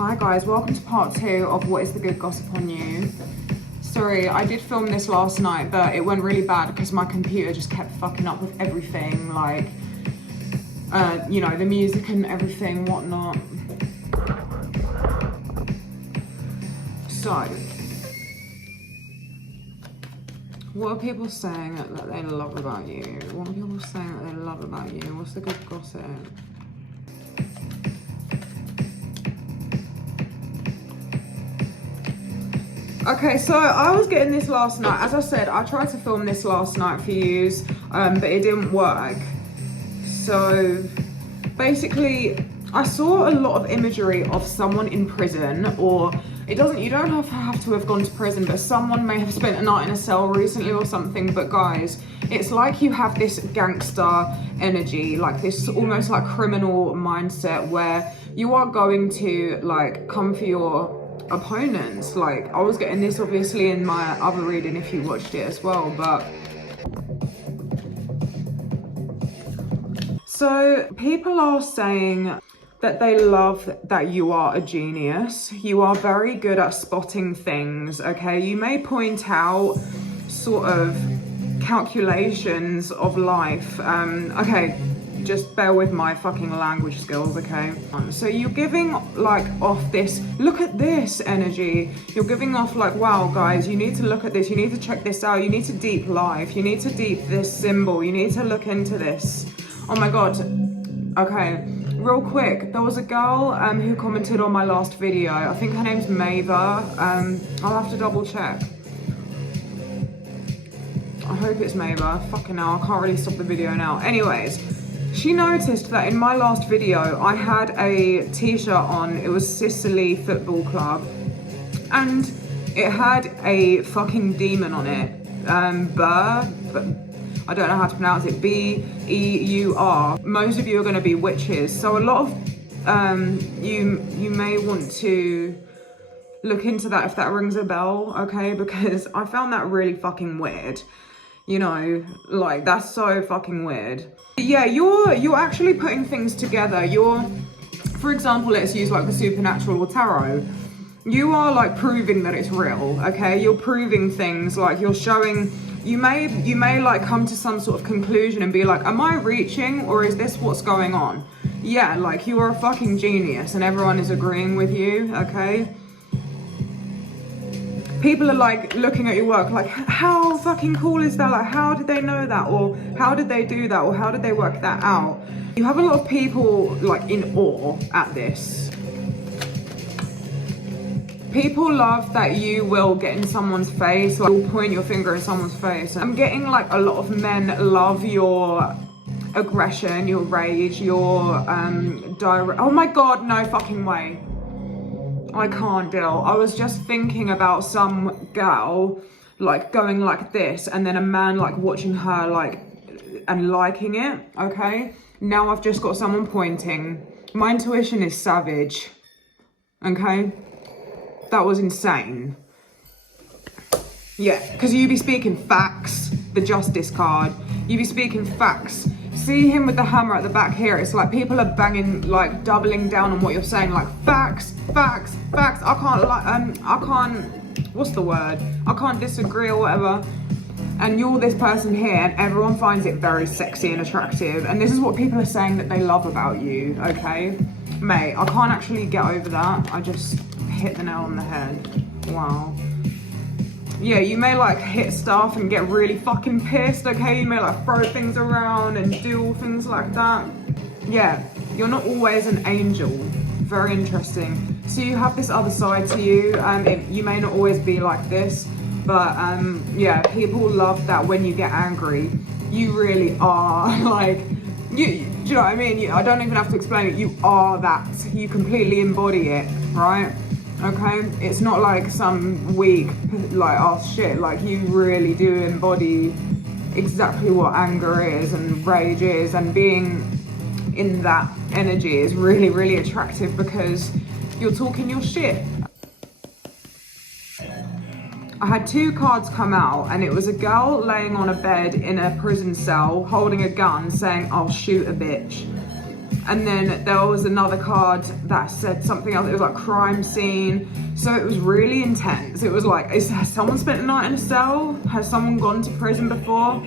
Hi guys, welcome to part 2 of What is the Good Gossip on You. Sorry, I did film this last night, but it went really bad because my computer just kept fucking up with everything, like, you know, the music and everything, whatnot. So, what are people saying that they love about you? What are people saying that they love about you? What's the good gossip? Okay, so I was getting this last night. As I said, I tried to film this last night for you, but it didn't work. So basically, I saw a lot of imagery of someone in prison, or you don't have to have gone to prison, but someone may have spent a night in a cell recently or something. But guys, it's like you have this gangster energy, like this almost like criminal mindset where you are going to like come for your opponents. Like, I was getting this obviously in my other reading if you watched it as well, but so people are saying that they love that you are a genius. You are very good at spotting things, okay? You may point out sort of calculations of life. Okay, just bear with my fucking language skills, okay? So you're giving like off this, look at this energy. You're giving off like, wow, guys, you need to look at this. You need to check this out. You need to deep life. You need to deep this symbol. You need to look into this. Oh my God. Okay, real quick. There was a girl who commented on my last video. I think her name's Mava. I'll have to double check. I hope it's Mava. Fucking hell, I can't really stop the video now. Anyways, she noticed that in my last video, I had a t-shirt on. It was Sicily Football Club. And it had a fucking demon on it. But I don't know how to pronounce it. B-E-U-R. Most of you are going to be witches. So a lot of you may want to look into that if that rings a bell, okay? Because I found that really fucking weird. You know, like, that's so fucking weird. Yeah, you're actually putting things together. For example, let's use like the supernatural or tarot. You are like proving that it's real, okay? You're proving things, like you're showing, you may like come to some sort of conclusion and be like, am I reaching or is this what's going on? Yeah, like you are a fucking genius and everyone is agreeing with you, okay? People are like looking at your work like, how fucking cool is that? Like, how did they know that? Or how did they do that? Or how did they work that out? You have a lot of people like in awe at this. People love that you will get in someone's face, like you'll point your finger in someone's face. I'm getting like a lot of men love your aggression, your rage, your direct. Oh my God, no fucking way. I can't deal. I was just thinking about some girl like going like this and then a man like watching her like and liking it, okay? Now I've just got someone pointing. My intuition is savage, okay? That was insane. Yeah, because you be speaking facts, the justice card. You be speaking facts. See him with the hammer at the back here. It's like people are banging, like doubling down on what you're saying, like facts, facts, facts. I can't, what's the word? I can't disagree or whatever. And you're this person here and everyone finds it very sexy and attractive. And this is what people are saying that they love about you, okay? Mate, I can't actually get over that. I just hit the nail on the head. Wow. Yeah, you may like hit stuff and get really fucking pissed, okay? You may like throw things around and do all things like that. Yeah, you're not always an angel. Very interesting. So you have this other side to you. You may not always be like this, but yeah, people love that when you get angry. You really are like, do you know what I mean? I don't even have to explain it. You are that. You completely embody it, right? Okay, it's not like some weak, like, oh shit, like you really do embody exactly what anger is and rage is, and being in that energy is really, really attractive because you're talking your shit. I had 2 cards come out and it was a girl laying on a bed in a prison cell holding a gun saying, I'll shoot a bitch. And then there was another card that said something else. It was like crime scene. So it was really intense. It was like, has someone spent a night in a cell? Has someone gone to prison before?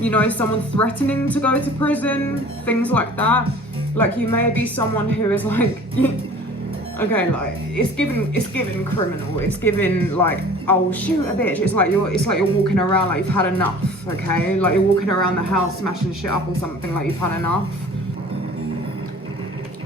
You know, is someone threatening to go to prison? Things like that. Like, you may be someone who is like, okay, like it's given criminal. It's given like, oh, shoot a bitch. It's like you're walking around like you've had enough. Okay, like you're walking around the house smashing shit up or something, like you've had enough.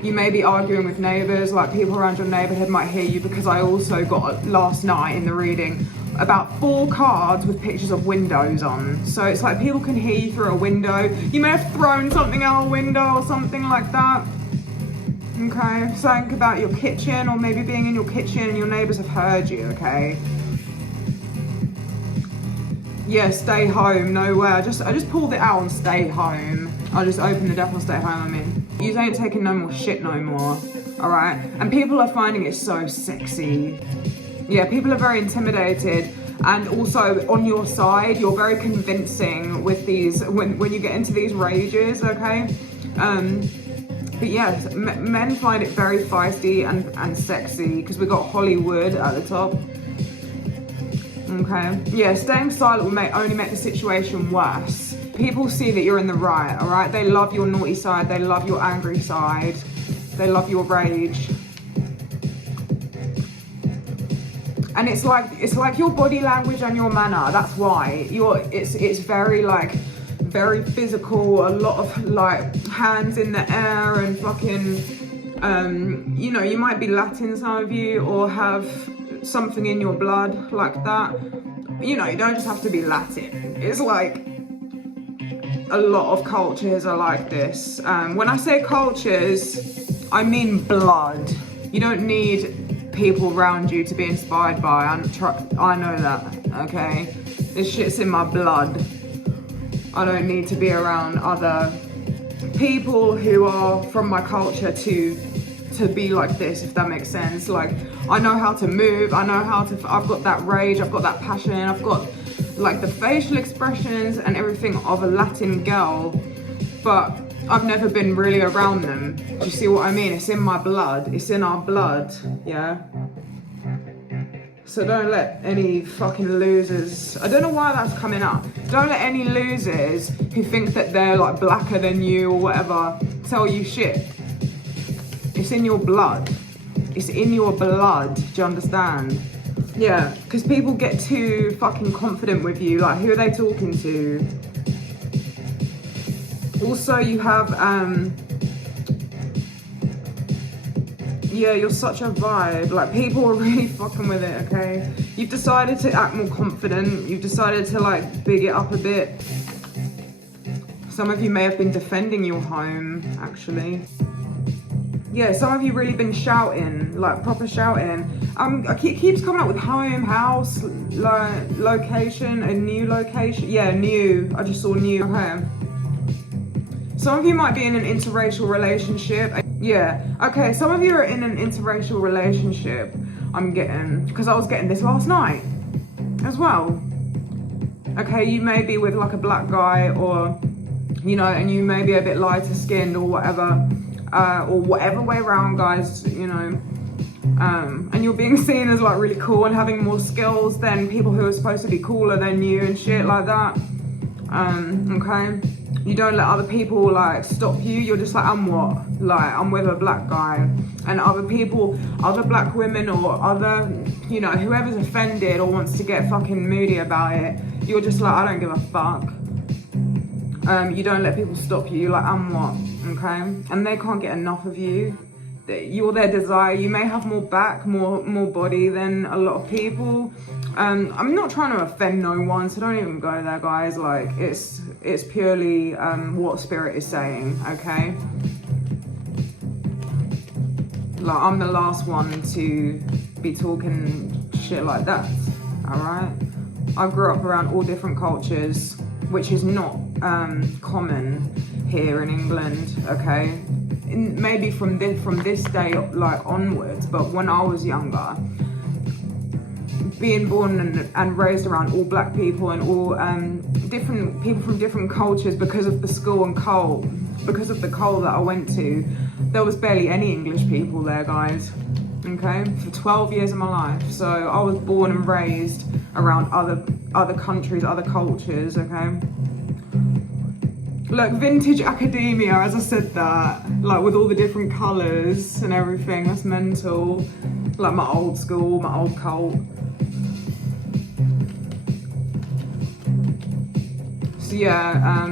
You may be arguing with neighbours, like people around your neighbourhood might hear you, because I also got last night in the reading about 4 cards with pictures of windows on. So it's like people can hear you through a window. You may have thrown something out a window or something like that. Okay, something about your kitchen, or maybe being in your kitchen and your neighbours have heard you, okay? Yeah, stay home, no way. I just pulled it out and stay home. I just opened the deck and stay home, I mean. You ain't taking no more shit no more, all right? And people are finding it so sexy. Yeah, people are very intimidated. And also on your side, you're very convincing with these, when you get into these rages, okay? But yes, men find it very feisty and sexy, because we got Hollywood at the top. Okay, yeah, staying silent will only make the situation worse. People see that you're in the right, all right? They love your naughty side, they love your angry side, they love your rage. And it's like your body language and your manner, that's why. It's very like, very physical, a lot of like hands in the air and fucking, you know, you might be Latin, some of you, or have something in your blood like that. You know, you don't just have to be Latin. It's like a lot of cultures are like this. When I say cultures, I mean blood. You don't need people around you to be inspired by. I know that, okay? This shit's in my blood. I don't need to be around other people who are from my culture to be like this, if that makes sense. Like, I know how to move, I know how to, I've got that rage, I've got that passion, I've got like the facial expressions and everything of a Latin girl, but I've never been really around them. Do you see what I mean? It's in my blood, it's in our blood, yeah? So don't let any fucking losers, I don't know why that's coming up, don't let any losers who think that they're like blacker than you or whatever tell you shit. It's in your blood. It's in your blood, do you understand? Yeah, because people get too fucking confident with you, like who are they talking to? Also you have, yeah, you're such a vibe, like people are really fucking with it, okay? You've decided to act more confident, you've decided to like big it up a bit. Some of you may have been defending your home, actually. Yeah, some of you really been shouting, like proper shouting. It keeps coming up with home, house, location, a new location. Yeah, new, I just saw new, okay. Some of you might be in an interracial relationship. Yeah, okay, some of you are in an interracial relationship, I'm getting, because I was getting this last night as well. Okay, you may be with like a black guy, or, you know, and you may be a bit lighter skinned or whatever. Or whatever way around, guys, you know, and you're being seen as like really cool and having more skills than people who are supposed to be cooler than you and shit like that. Okay, you don't let other people like stop you. You're just like, I'm what? Like, I'm with a black guy, and other people, other black women or other, you know, whoever's offended or wants to get fucking moody about it, you're just like, I don't give a fuck. You don't let people stop you. You're like, I'm what? Okay, and they can't get enough of you. You're their desire. You may have more back, more body than a lot of people. I'm not trying to offend no one, so don't even go there, guys. Like, it's purely what spirit is saying, okay? Like, I'm the last one to be talking shit like that, all right? I grew up around all different cultures, which is not common here in England, okay? Maybe from this day like onwards, but when I was younger, being born and raised around all black people and all different people from different cultures because of the school and cult, because of the cult that I went to, there was barely any English people there, guys. Okay, for 12 years of my life. So I was born and raised around other countries, other cultures. Okay. Look, vintage academia, as I said that, like with all the different colours and everything, that's mental. Like my old school, my old cult. So yeah,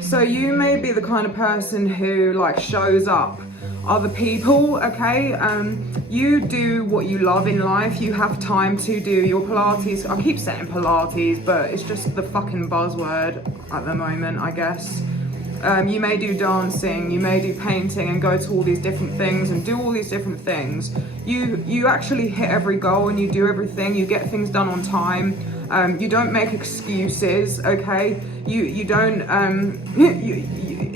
so you may be the kind of person who like shows up other people, okay? You do what you love in life. You have time to do your Pilates. I keep saying Pilates, but it's just the fucking buzzword at the moment, I guess. You may do dancing, you may do painting and go to all these different things and do all these different things. You actually hit every goal and you do everything. You get things done on time. You don't make excuses, okay? You don't,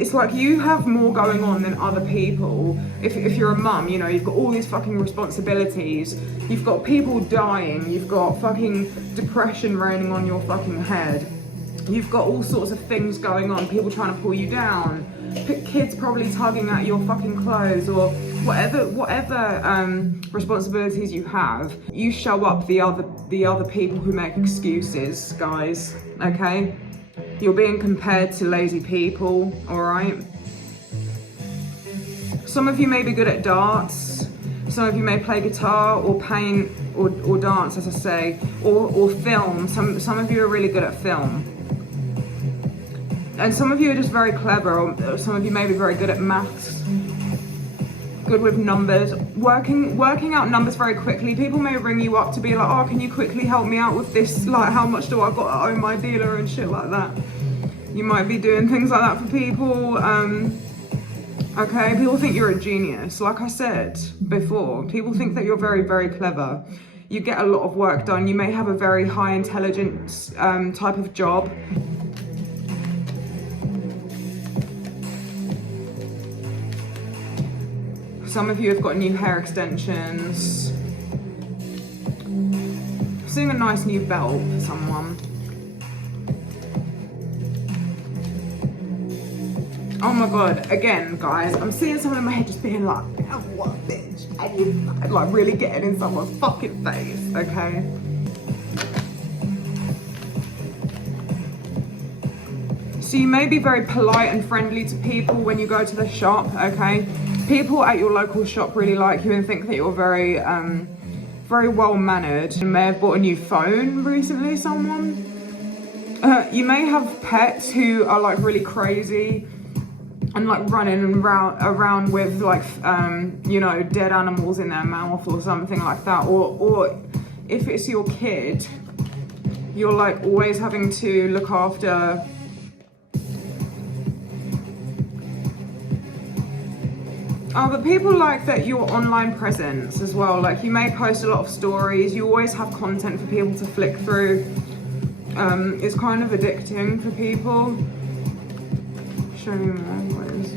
it's like you have more going on than other people. If you're a mum, you know, you've got all these fucking responsibilities. You've got people dying. You've got fucking depression raining on your fucking head. You've got all sorts of things going on. People trying to pull you down. Kids probably tugging at your fucking clothes or whatever responsibilities you have. You show up the other people who make excuses, guys, okay? You're being compared to lazy people, all right? Some of you may be good at darts. Some of you may play guitar or paint or dance, as I say, or film. Some of you are really good at film. And some of you are just very clever, or some of you may be very good at maths, good with numbers, working out numbers very quickly. People may ring you up to be like, oh, can you quickly help me out with this? Like, how much do I got to owe my dealer and shit like that. You might be doing things like that for people. Okay, people think you're a genius. Like I said before, people think that you're very, very clever. You get a lot of work done. You may have a very high intelligence type of job. Some of you have got new hair extensions. I'm seeing a nice new belt for someone. Oh my god, again, guys, I'm seeing someone in my head just being like, oh, what bitch? And you like really getting in someone's fucking face, okay? So you may be very polite and friendly to people when you go to the shop, okay? People at your local shop really like you and think that you're very, very well mannered. You may have bought a new phone recently, someone. You may have pets who are like really crazy and like running around with like, you know, dead animals in their mouth or something like that. Or if it's your kid, you're like always having to look after but people like that your online presence as well. Like you may post a lot of stories. You always have content for people to flick through. It's kind of addicting for people. Show me more ways.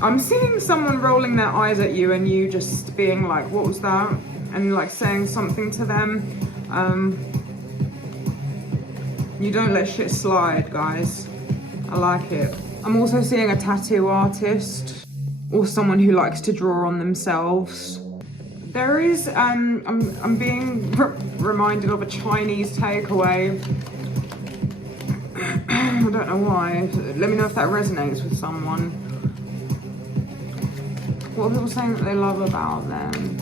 I'm seeing someone rolling their eyes at you and you just being like, what was that? And like saying something to them. You don't let shit slide, guys. I like it. I'm also seeing a tattoo artist or someone who likes to draw on themselves. There is, I'm being reminded of a Chinese takeaway. I don't know why. Let me know if that resonates with someone. What are people saying that they love about them?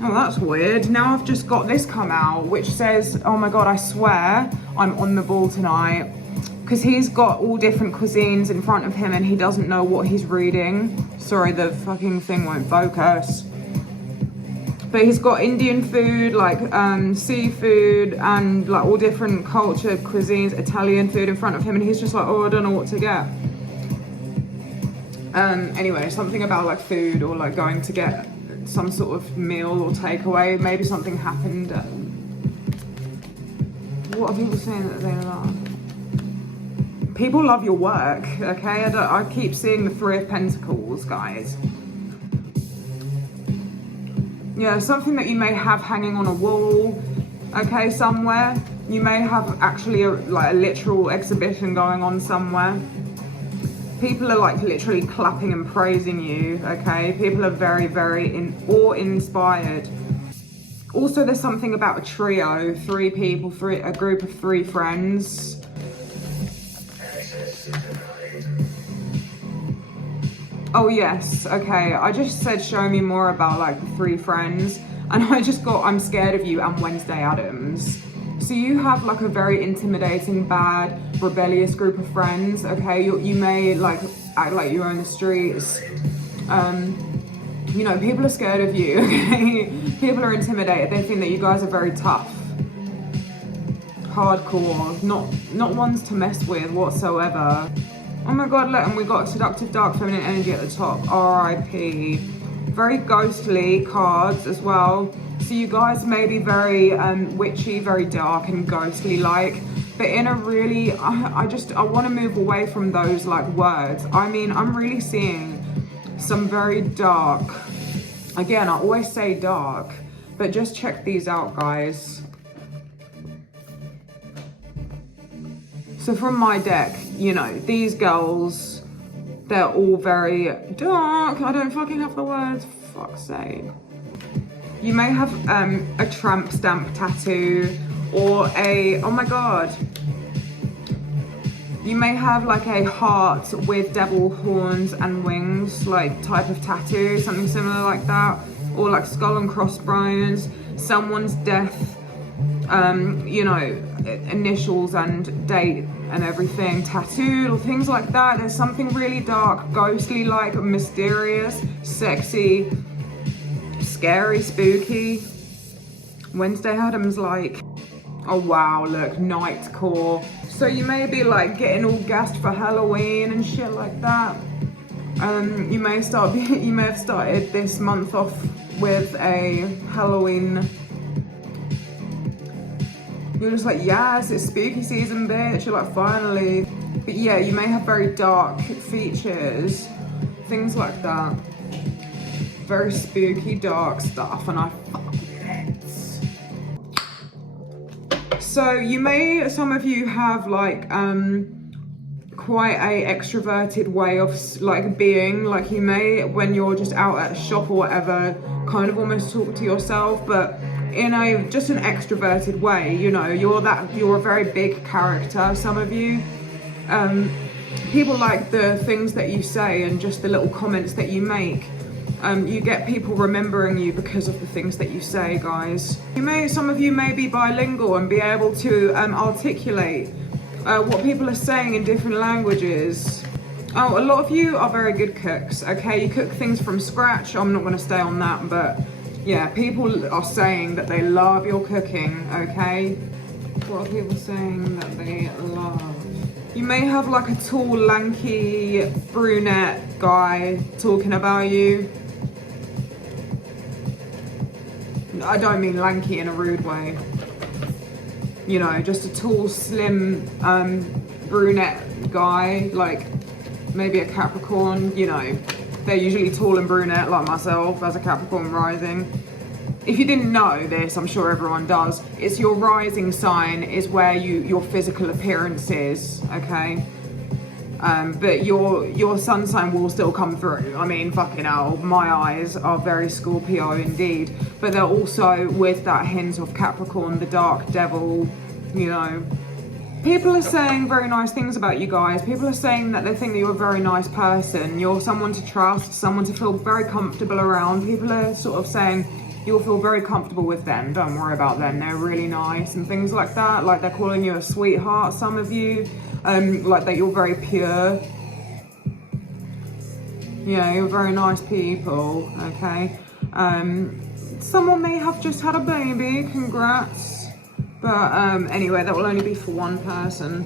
Oh, that's weird. Now I've just got this come out, which says, oh my God, I swear I'm on the ball tonight. Because he's got all different cuisines in front of him and he doesn't know what he's reading. Sorry, the fucking thing won't focus. But he's got Indian food, like seafood and like all different cultured cuisines, Italian food in front of him. And he's just like, oh, I don't know what to get. Anyway, something about like food or like going to get some sort of meal or takeaway. Maybe something happened. What are people saying that they love? people love your work, okay? I keep seeing the Three of Pentacles, guys. Yeah, something that you may have hanging on a wall, okay, somewhere. You may have actually a literal exhibition going on somewhere. People are like literally clapping and praising you, okay? People are very, very awe-inspired. Also, there's something about a trio, 3 people, a group of 3 friends. Oh yes, okay, I just said show me more about like the 3 friends, and I just got I'm scared of you and Wednesday Addams. So you have like a very intimidating, bad, rebellious group of friends, okay? You may like act like you own the streets. You know, people are scared of you, okay? People are intimidated. They think that you guys are very tough, hardcore, not ones to mess with whatsoever. Oh my God, look, and we got seductive, dark, feminine energy at the top, RIP. Very ghostly cards as well. So you guys may be very witchy, very dark and ghostly like, but in a really, I want to move away from those like words. I mean, I'm really seeing some very dark, again, I always say dark, but just check these out, guys. So from my deck, you know, these girls, they're all very dark. I don't fucking have the words, for fuck's sake. You may have a tramp stamp tattoo or a, oh my God. You may have like a heart with devil horns and wings, like type of tattoo, something similar like that. Or like skull and crossbones, someone's death, you know, initials and date and everything tattooed or things like that. There's something really dark, ghostly like, mysterious, sexy, scary, spooky. Wednesday Addams like, oh wow, look, Nightcore. So you may be like getting all gassed for Halloween and shit like that. You may have started this month off with a Halloween. You're just like, yes, it's spooky season, bitch. You're like, finally. But yeah, you may have very dark features, things like that. Very spooky, dark stuff, and I fuck with it. So you may, some of you have like quite a extroverted way of like being. Like you may, when you're just out at a shop or whatever, kind of almost talk to yourself, but in a just an extroverted way. You know, you're a very big character, some of you. People like the things that you say and just the little comments that you make. You get people remembering you because of the things that you say, guys. Some of you may be bilingual and be able to articulate what people are saying in different languages. Oh, a lot of you are very good cooks, okay? You cook things from scratch. I'm not gonna stay on that, but yeah, people are saying that they love your cooking, okay? What are people saying that they love? You may have like a tall, lanky, brunette guy talking about you. I don't mean lanky in a rude way. You know, just a tall, slim, brunette guy, like maybe a Capricorn, you know. They're usually tall and brunette like myself as a Capricorn rising. If you didn't know this, I'm sure everyone does, it's your rising sign is where your physical appearance is, okay? But your sun sign will still come through. I mean, fucking hell, my eyes are very Scorpio indeed, but they're also with that hint of Capricorn, the dark devil, you know. People are saying very nice things about you guys. People are saying that they think that you're a very nice person. You're someone to trust, someone to feel very comfortable around. People are sort of saying you'll feel very comfortable with them. Don't worry about them. They're really nice and things like that. Like they're calling you a sweetheart, some of you. Like that you're very pure. Yeah, you're very nice people, okay? Someone may have just had a baby, congrats. But anyway, that will only be for one person.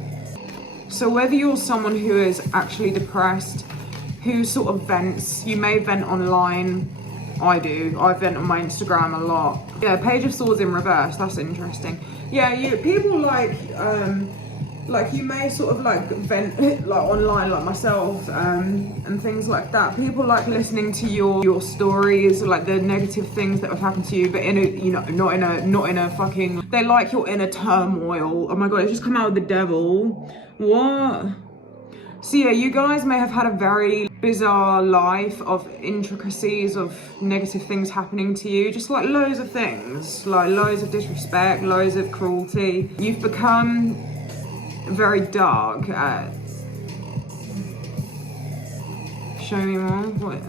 So whether you're someone who is actually depressed, who sort of vents, you may vent online. I do. I vent on my Instagram a lot. Yeah, Page of Swords in reverse. That's interesting. Yeah, people like like you may sort of like vent like online like myself and things like that. People like listening to your stories, like the negative things that have happened to you, but in a, you know, not in a fucking, they like your inner turmoil. Oh my god, it's just come out with the devil. What? So yeah, you guys may have had a very bizarre life of intricacies of negative things happening to you, just like loads of things, like loads of disrespect, loads of cruelty. You've become very dark at... Show me more. What?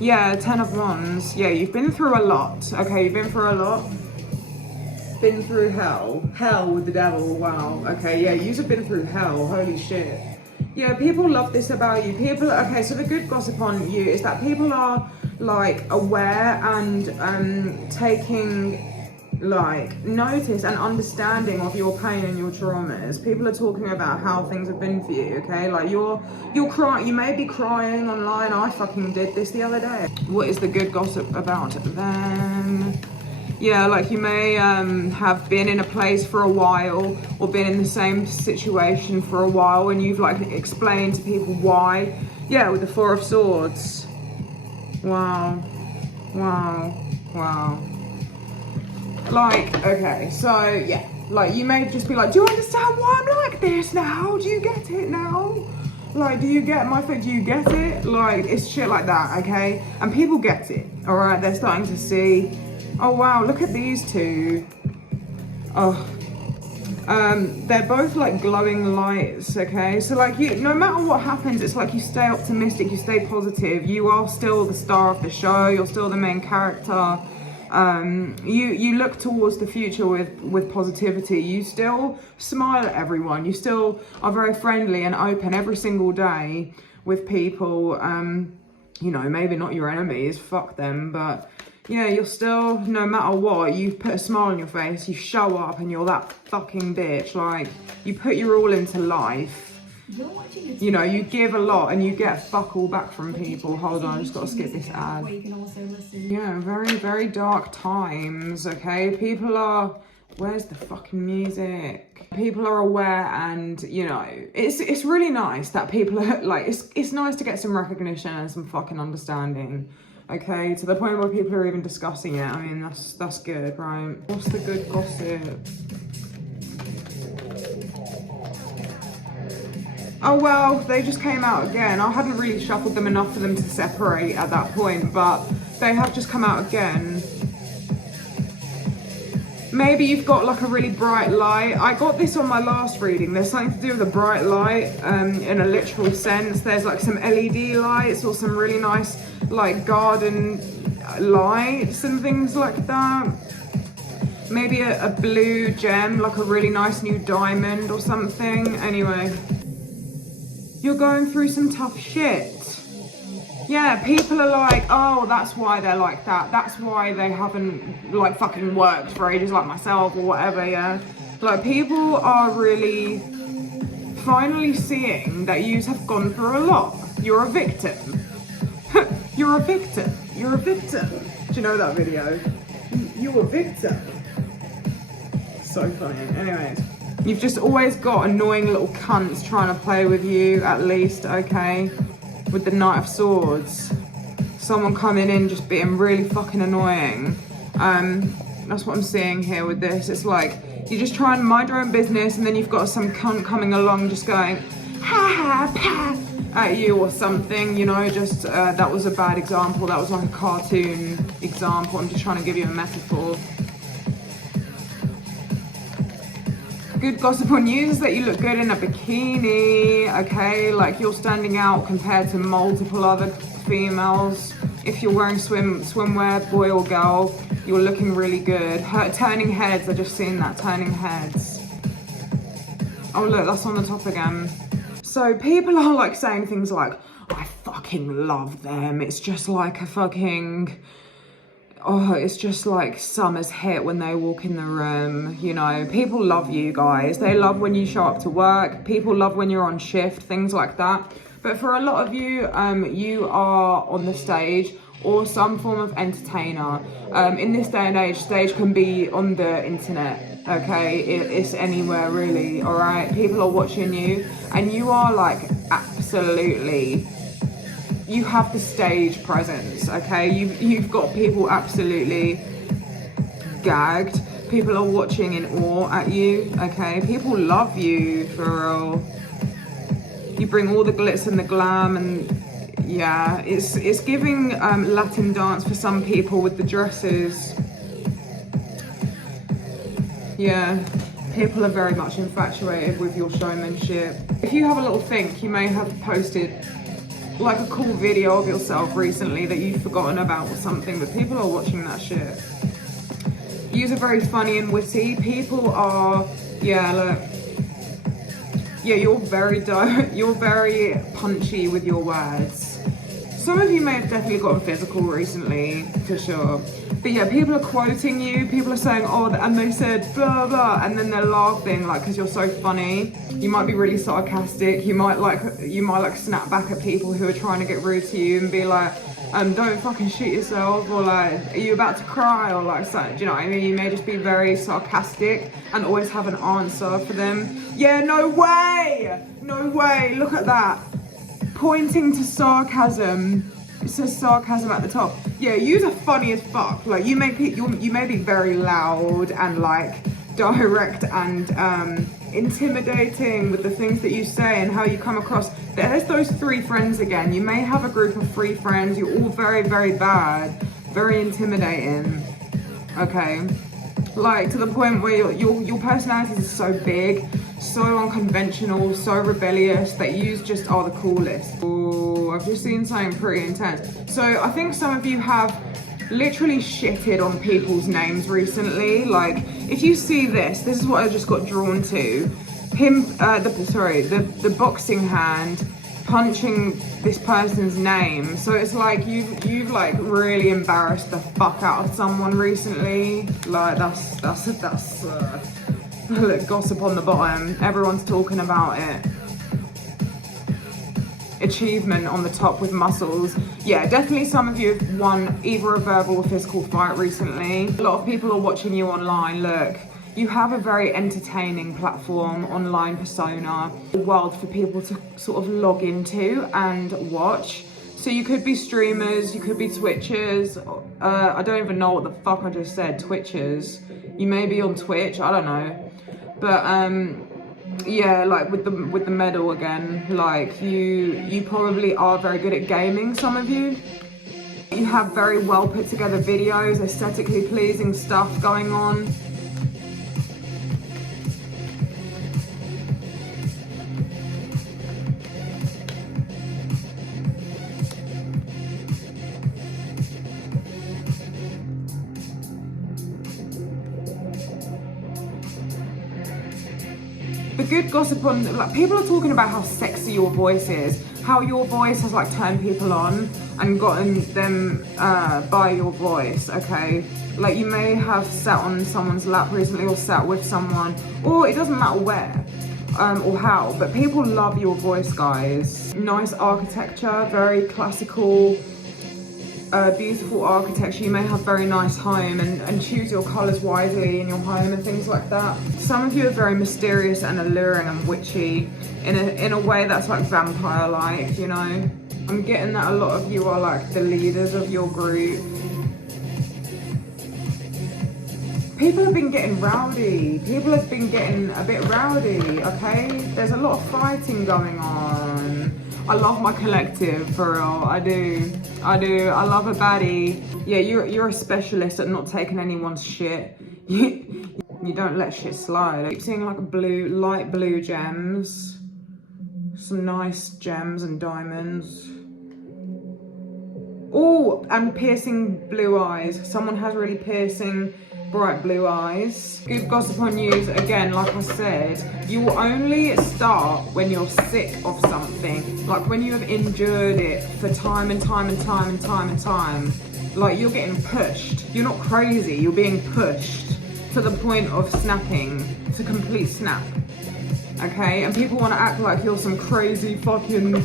Yeah, 10 of Wands. Yeah, you've been through a lot. Okay, you've been through a lot. Been through hell. Hell with the devil. Wow. Okay, yeah, you've been through hell. Holy shit. Yeah, people love this about you. People, okay, so the good gossip on you is that people are like aware and taking like notice and understanding of your pain and your traumas. People are talking about how things have been for you, okay? Like you're crying, you may be crying online. I fucking did this the other day. What is the good gossip about them? Yeah, like you may have been in a place for a while or been in the same situation for a while and you've like explained to people why. Yeah, with the 4 of Swords. Wow. Wow. Wow. Like, okay, so yeah, like you may just be like, do you understand why I'm like this now? Do you get it now? Like, do you get my thing? Do you get it? Like, it's shit like that, okay? And people get it, all right? They're starting to see, oh wow, look at these two. Oh, they're both like glowing lights, okay? So like you, no matter what happens, it's like you stay optimistic, you stay positive. You are still the star of the show. You're still the main character. You look towards the future with positivity. You still smile at everyone. You still are very friendly and open every single day with people. You know, maybe not your enemies, fuck them, but yeah, you're still, no matter what, you put a smile on your face, you show up and you're that fucking bitch. Like, you put your all into life. You know, you give a lot and you get fuck all back from people. Hold on, I just gotta skip this ad. Yeah, very, very dark times, okay? People are, where's the fucking music? People are aware and, you know, it's really nice that people are, like, it's nice to get some recognition and some fucking understanding. Okay, to the point where people are even discussing it. I mean, that's good, right? What's the good gossip? Oh well, they just came out again. I hadn't really shuffled them enough for them to separate at that point, but they have just come out again. Maybe you've got like a really bright light. I got this on my last reading. There's something to do with a bright light in a literal sense. There's like some LED lights or some really nice like garden lights and things like that. Maybe a blue gem, like a really nice new diamond or something. Anyway, you're going through some tough shit. Yeah, people are like, oh, that's why they're like that. That's why they haven't like fucking worked for ages like myself or whatever, yeah. Like people are really finally seeing that you have gone through a lot. You're a victim. You're a victim. You're a victim. Do you know that video? You're a victim. So funny. Anyways, you've just always got annoying little cunts trying to play with you, at least, okay? With the Knight of Swords. Someone coming in just being really fucking annoying. That's what I'm seeing here with this. It's like, you just try and mind your own business and then you've got some cunt coming along just going, ha ha, pa, at you or something, you know, just, that was a bad example. That was like a cartoon example. I'm just trying to give you a metaphor. Good gossip on you is that you look good in a bikini, okay? Like you're standing out compared to multiple other females. If you're wearing swimwear, boy or girl, you're looking really good. Turning heads, I just seen that, turning heads. Oh look, that's on the top again. So people are like saying things like, I fucking love them. It's just like a fucking, oh, it's just like summer's hit when they walk in the room, you know. People love you guys. They love when you show up to work. People love when you're on shift, things like that. But for a lot of you, you are on the stage or some form of entertainer. In this day and age, stage can be on the internet. okay? It's anywhere really, all right? People are watching you, and you are like absolutely, you have the stage presence, okay? You've got people absolutely gagged. People are watching in awe at you, okay? People love you, for real. You bring all the glitz and the glam, and yeah, it's giving Latin dance for some people with the dresses. Yeah, people are very much infatuated with your showmanship. If you have a little think, you may have posted like a cool video of yourself recently that you've forgotten about or something, but people are watching that shit. You're very funny and witty. People are, yeah, look. Yeah, you're very punchy with your words. Some of you may have definitely gotten physical recently, for sure. But yeah, people are quoting you. People are saying, oh, and they said blah blah, and then they're laughing like because you're so funny. You might be really sarcastic. You might like snap back at people who are trying to get rude to you and be like, don't fucking shoot yourself, or like, are you about to cry, or like, so, do you know what I mean? You may just be very sarcastic and always have an answer for them. Yeah, no way, look at that. Pointing to sarcasm. It says sarcasm at the top. Yeah, you're funny as fuck. Like, you may be very loud and like direct and intimidating with the things that you say and how you come across. There's those 3 friends again. You may have a group of 3 friends. You're all very, very bad, very intimidating. Okay, like to the point where your personalities are so big, so unconventional, so rebellious that you just are the coolest. Oh, I've just seen something pretty intense. So I think some of you have literally shitted on people's names recently. Like, if you see this is what I just got drawn to. Him, the boxing hand punching this person's name. So it's like you've like really embarrassed the fuck out of someone recently. Like that's look, gossip on the bottom. Everyone's talking about it. Achievement on the top with muscles. Yeah, definitely some of you have won either a verbal or physical fight recently. A lot of people are watching you online. Look, you have a very entertaining platform, online persona, a world for people to sort of log into and watch. So you could be streamers, you could be Twitchers. I don't even know what the fuck I just said, Twitchers. You may be on Twitch, I don't know. But yeah, like with the medal again, like you probably are very good at gaming, some of you. You have very well put together videos, aesthetically pleasing stuff going on. The good gossip on, like, people are talking about how sexy your voice is, how your voice has like turned people on and gotten them by your voice, okay? Like, you may have sat on someone's lap recently or sat with someone, or it doesn't matter where or how, but people love your voice, guys. Nice architecture, very classical, beautiful architecture. You may have very nice home and choose your colours wisely in your home and things like that. Some of you are very mysterious and alluring and witchy in a way that's like vampire-like, you know? I'm getting that a lot of you are like the leaders of your group. People have been getting rowdy. People have been getting a bit rowdy, okay? There's a lot of fighting going on. I love my collective, for real, I do. I love a baddie. Yeah, you're a specialist at not taking anyone's shit. You don't let shit slide. I keep seeing like light blue gems. Some nice gems and diamonds. Oh, and piercing blue eyes. Someone has really piercing, bright blue eyes. Good gossip on news, again, like I said, you will only start when you're sick of something. Like when you have endured it for time and time and time and time and time. Like you're getting pushed. You're not crazy, you're being pushed to the point of snapping, to complete snap. Okay, and people want to act like you're some crazy fucking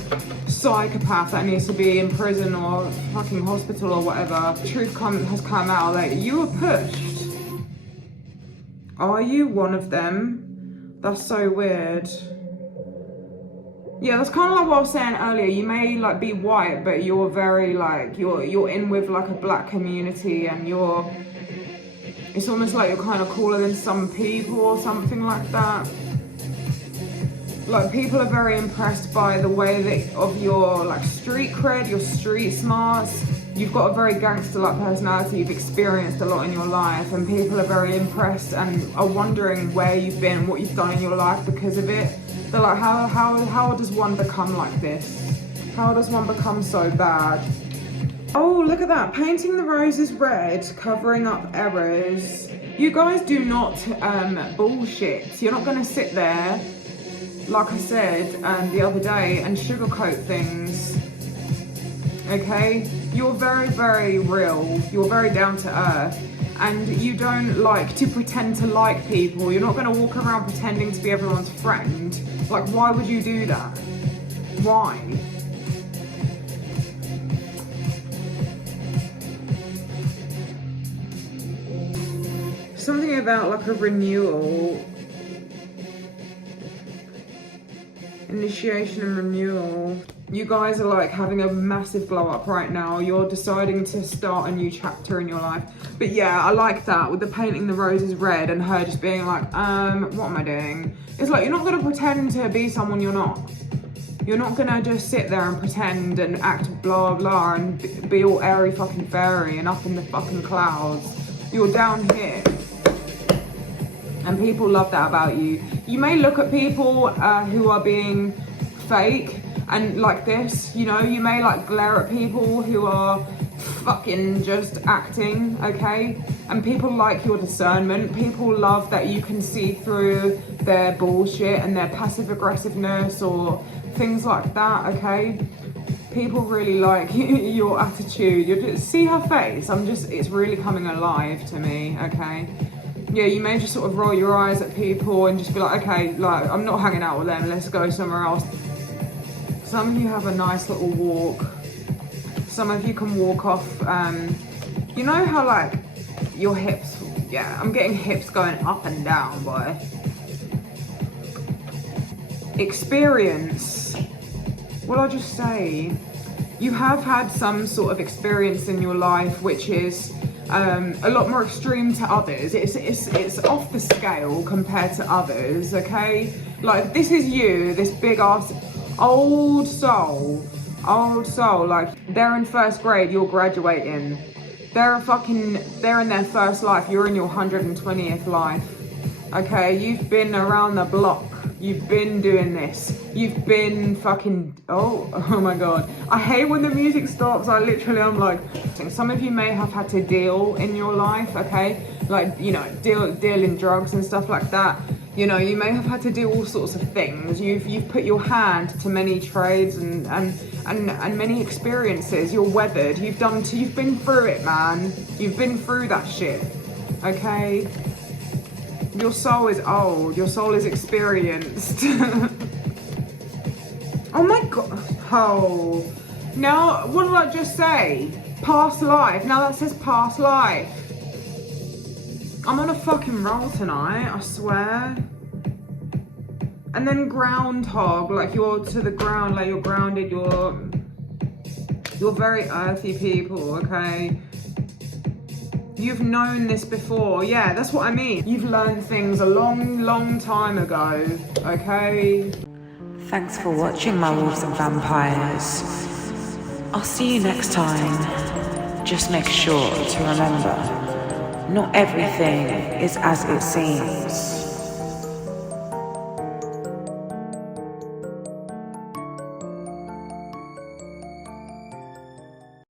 psychopath that needs to be in prison or fucking hospital or whatever. The truth has come out that you were pushed. Are you one of them? That's so weird. Yeah, that's kind of like what I was saying earlier. You may like be white, but you're very like, you're in with like a black community, and it's almost like you're kind of cooler than some people or something like that. Like, people are very impressed by the way that of your like street cred, your street smarts. You've got a very gangster-like personality. You've experienced a lot in your life, and people are very impressed and are wondering where you've been, what you've done in your life because of it. They're like, how does one become like this? How does one become so bad? Oh, look at that. Painting the roses red, covering up errors. You guys do not bullshit. You're not going to sit there, like I said the other day, and sugarcoat things. Okay? You're very, very real. You're very down to earth. And you don't like to pretend to like people. You're not going to walk around pretending to be everyone's friend. Like, why would you do that? Why? Something about like a renewal. Initiation and renewal. You guys are like having a massive glow up right now. You're deciding to start a new chapter in your life. But yeah, I like that with the painting the roses red and her just being like, what am I doing? It's like, you're not gonna pretend to be someone you're not. You're not gonna just sit there and pretend and act blah blah and be all airy fucking fairy and up in the fucking clouds. You're down here. And people love that about you. You may look at people who are being fake and like this, you know, you may like glare at people who are fucking just acting, okay? And people like your discernment. People love that you can see through their bullshit and their passive aggressiveness or things like that, okay? People really like your attitude. You just see her face. It's really coming alive to me, okay? Yeah, you may just sort of roll your eyes at people and just be like, okay, like, I'm not hanging out with them, let's go somewhere else. Some of you have a nice little walk. Some of you can walk off, you know how like your hips, yeah, I'm getting hips going up and down, boy. Experience. What I'll just say, you have had some sort of experience in your life which is a lot more extreme to others. It's off the scale compared to others, okay? Like, this is you, this big ass old soul, like, they're in first grade, you're graduating. They're in their first life, you're in your 120th life, okay? You've been around the block. You've been doing this. You've been fucking, oh my God. I hate when the music stops. I'm like, some of you may have had to deal in your life, okay? Like, you know, deal in drugs and stuff like that. You know, you may have had to do all sorts of things. You've put your hand to many trades and many experiences. You're weathered. You've been through it, man. You've been through that shit, okay? Your soul is old. Your soul is experienced. Oh my God. Oh. Now, what did I just say? Past life. Now that says past life. I'm on a fucking roll tonight, I swear. And then groundhog, like you're to the ground, like you're grounded, you're very earthy people, okay? You've known this before. Yeah, that's what I mean. You've learned things a long, long time ago, okay? Thanks for watching my Wolves and Vampires. I'll see you next time. Just make sure to remember, not everything is as it seems.